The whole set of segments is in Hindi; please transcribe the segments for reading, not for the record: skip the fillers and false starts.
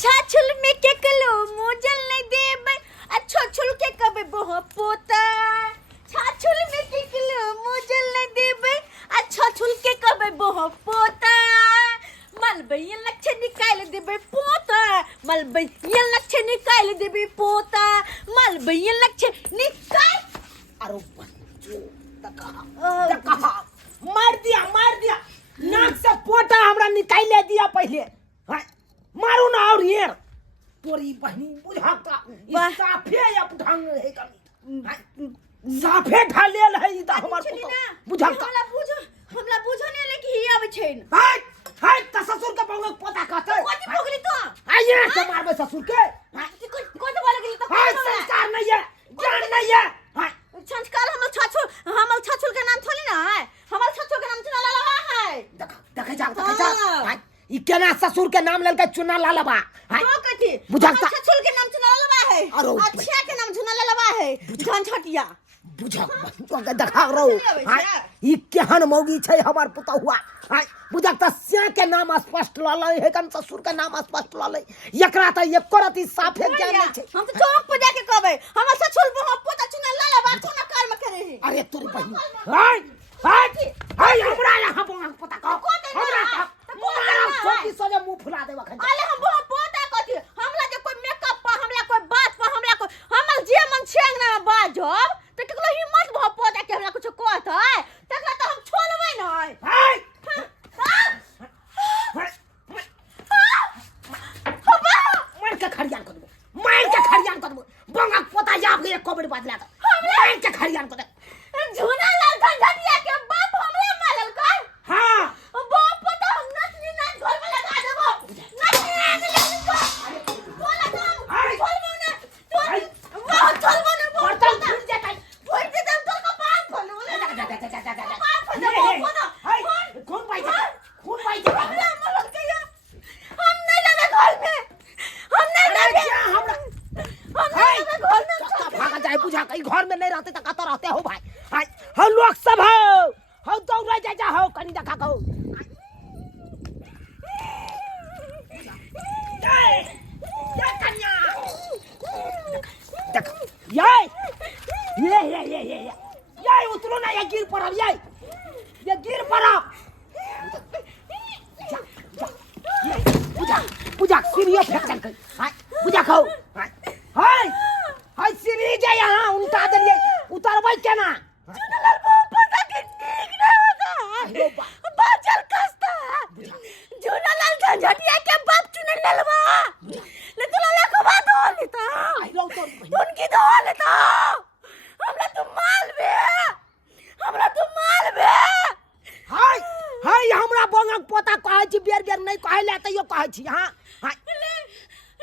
छाछुल में के कलो मोजल नहीं देबे अच्छा छुल के कबे बह पोता छाछुल में के कलो मोजल नहीं देबे अच्छा छुल के कबे बह पोता मलबे ये लच्छे निकाल देबे पोता मलबे ये लच्छे निकाल देबे पोता मलबे ये लच्छे निकाल अरे बच्चों तका मार दिया नाक से पोटा हमरा निकाल दिया पहले हां मारू ना और ये तोरी बहनी बुझा का साफे या ढंग है कमी साफे ढाले है ई त हमर बुझा का हमला बुझो ने ले कि ही आवे छैन हाय त ससुर के बंगक पोता कहते कोती भोगली तो आइए से मारबे ससुर के कोती बोले गेली तो हाय संस्कार नहीं है ज्ञान नहीं है हाय संस्कार हमल छाछुल के नाम थोड़ी ना है हमल छाछुल के नाम चुना लाला है देखे जा हाय ई केना ससुर के नाम लेके चुना लालबा हाय तो कथी बुझा का छाछुल के नाम चुना लालबा है अच्छा के नाम चुना लालबा है झंझटिया बुझा तो देखा रहो हाय ई केहन मौगी छै हमर पुता हुआ हाय बुझा त स्या के नाम स्पष्ट लालै है कन ससुर के नाम स्पष्ट लालै एकरा त एको रति साफे ज्ञान नहीं छै हम तो चौक पे जाके कहबे हमर ससुर बह पोता चुना लालबा कोना कर्म करे है अरे तोरी बहनी हाय हमरा यहाँ बंगक पोता कह हमरा छोटी सोजे मुंह फुला देबा खन अरे हम बह पोता कथी हमरा जे कोई मेकअप पर हमरा कोई बात पर हमरा कोई हमर जे मन छेंग ना बाजब त केकरो हिम्मत बह पोता के हमरा कुछ कहतै तकरा त हम छोड़बै नै हाय मार के खड़ियान कर दबो बंगक पोता जाब के कोबड़ बदला त मार के खड़ियान कर झूना लाल झंझटिया के बाप हमरा मारल कर हां बाप पोता हम नचनी ना घर में लगा देबो नचनी ना लगा बोला तो बोलबो ना तो वाह चलबो ना बर्तन फूट जाता फूट दे तो का बाप खोलो हाय कौन पाई हमरा मरल के हम नहीं जाबे घर में हम नहीं जाबे हमरा हम नहीं जाबे घर में चक्का भागा जाए बुझा कहीं घर में नहीं रहते त कत रहते हो भाई हाय हो लोग सब हो दौड़ा जा हो कनी देखा कहो ये कन्या देख ये उतरो ना ये गिर पड़ब ये गिर पड़ब बुझा सीढ़ियों फेंक चल हाय बुझा खाओ हाय सीढ़ी जा यहाँ उल्टा देलिए उतरबै केना झूना लाल पोता के नीक ना होता बाचल कस्ता झूना लाल झंझटिया के बाप चुने ललवा ले तो लाला को बात हो लेता उनकी तो हो लेता हमरा तुम माल बे हाय हमरा बंगक पोता कहै छी बेर नहीं कहै ले तइयो कहै छी हां हाय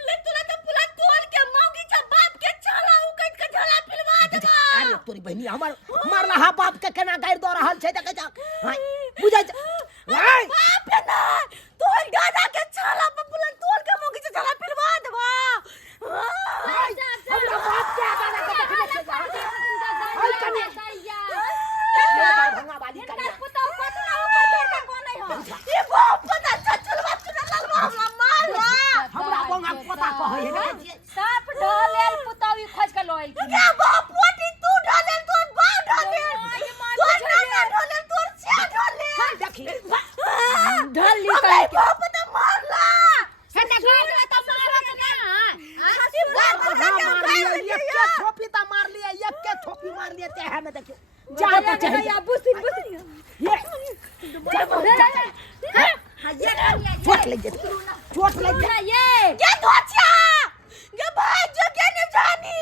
ले तोरा तो पुला तोड़ के मौगी के बाप के छाला उकैत के झोला पिलवा देबा अरे तोरी बहनी हमर मरला बाप के केना गाइर द रहल छै देखे जा हाय बुझै हाय बाप है ना तोर दादा के छाला पे पुला तोड़ के मौगी के झोला पिलवा देबा हमरा बाप के दादा के देखे जा हाय कनी भंगा वाली कनी पुता पतना ऊपर के कोन है ये बाप पता चचलवा चुना ललवा हमरा मारवा हमरा बंगक पोता कहै है साफ ढलेल पुतावी खोज के लोइल क्या बाप पोटी तू ढलेल तोर बाप ढलेल तोर नाना ढलेल तोर से ढलेल देखी ढली अरे बाप तो मारला सटा ढले त मारत ना हसी बाप एक के थोपी ता मार लिया एक के थोपी मार लिया ते है में देखियो जा तो चाहिए या बुस्ती ये चोट लग गया ये धोचिया ये भाई जो के न जानी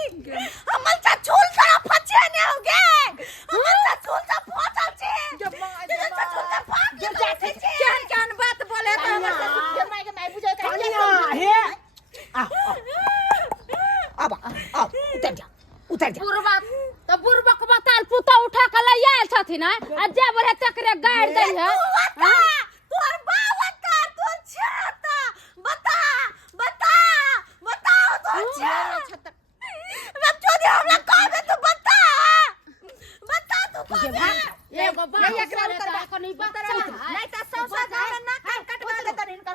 हमल सा झूल सारा फचे ने हो गे हमल सा झूल सा फचल छे जब सा झूल सा फाट के जाते छे केहन बात बोले त हमर के माय बुझे त कनिया हे आ उतर जा बुरबक बताल पुता उठा के ले आयल छथिन आ जे बरे तकरे गाड़ दै है तोर बावता तो छाता बता तो छाता मैं चोदी हमरा कहबे तो बता तू कहबे एगो बात एकरा को नहीं बता नहीं त सब ना काट दे त इनका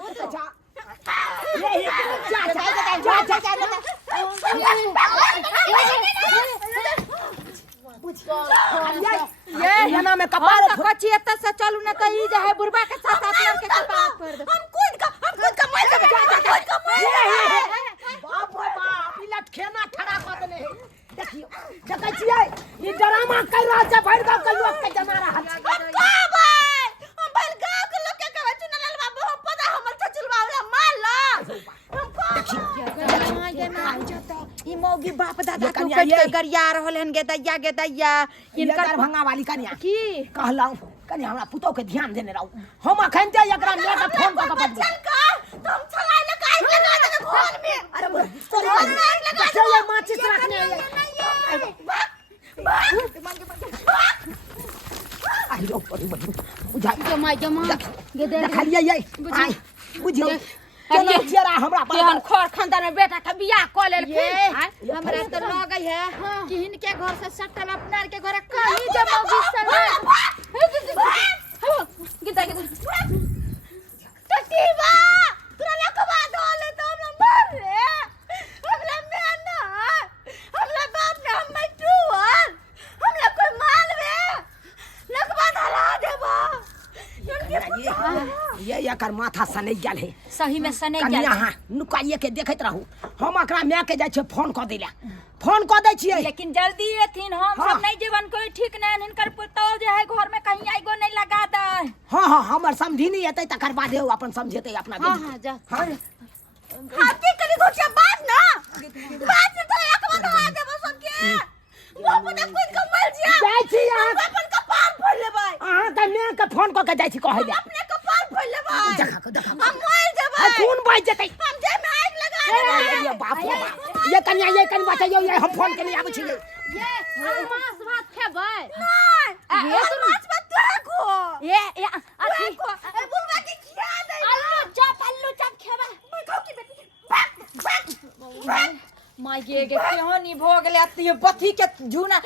ये ये ना में कपार कच्ची एत से चलू ना त ई जे है बुढ़बा के साथ अपना के कपार फोड़ दे हम कूद का मर जाबे बाप रे बाप इला खेना ठड़ा कर देले देखियो देखै छियै ई ड्रामा कर रहल छै भर गांव के लोग के जमा रहल छै हम भर गांव के लोग के कहै चुना लाल बाबू हम पता हमर चचुलवा हमरा मार लो ई मौगी बाप दादा के कट के गरिया रहल हन गे दैया इनकर भंगा वाली कन्या की कहलौ कन्या हमरा पुतो के ध्यान देने रहू हम अखन ते एकरा ले के फोन क के चल का तुम छलाई लगा दे फोन में अरे चल ये माचिस रखने आई रो पर बुझा जमा गे दे देखलिए ये आई बुझियो केना चेहरा हमरा केहन खर खानदान में बेटा के बियाह क लेलखिन हमरा तो लगई है कि इनके घर से सटल अपनार के घर कहीं जे मौगी गिदा टटीवा तोरा लकवा धोले तो हम मर रे हमरा मैं ना हमरा बाप ने हम टूर हमरा कोई माल रे लकवा धला देबो ये एकर माथा सनै गेल है सही में सने कन्या गेल हां नुकाइए के देखैत रहू हम एकरा माय के जाय छै फोन क दैला फोन क दै छियै लेकिन जल्दी एथिन हम हाँ। सब नहीं जीवन कोई ठीक नहीं हिनकर पुतौ जे है घर में कहीं आइगो नहीं लगा दे हां हां हमर समझी नहीं एतै तकर बाद हे अपन समझेतै अपना हां बेटी हां जा हां हाथी करी गोछा बात ना बात से तो लकवा धला देबो सबके बाप ने कोई कमल जिया जाय छी अहाँ अपन कपार फोड़ लेबै अहाँ त माय के फोन क के जाय छी कहै ले अपने कपार फोड़ लेबै देखा हम मर जेबै खून बह जेतै हम जे में आग लगा देबै ये बाप रे बाप ये कन्या बचाइयो ये हम फोन के लिए आबै छियै ये हम मांस भात खेबै नहीं ये तो माछ मत को ये अथी को ए बुलवा के खिया दे आलू चप खेबै मैं खाऊ की बेटी माय गे केहन ई भ गेलै अति बथी के चूना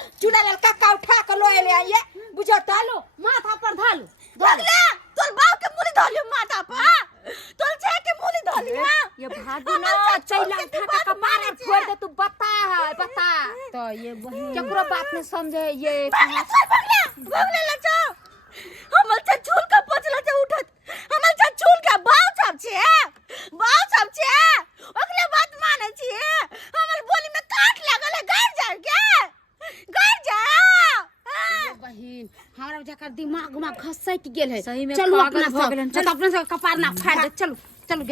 ललका का उठा के लो एले ये बुझा तालो माथा पर धालू भगला तोर बाप के मुड़ी धलियो माथा पर तोर छे के मुड़ी धलियो ये भागो ना चैला उठा के कपार फोड़ दे तू बता तो ये केकरो बात नहीं समझे ये भगला लचो हमल से झूल का पचला से उठत हमल से झूल का बाव छाप छे ओकरे बात माने छी हमर बोली में काट लागल है घर जा बहिन हमरा जकर दिमाग में घसैट गेल है सही में चलो पागल अपना भ गेलन, चल अपना सब कपार ना फाड़ दे चलो गे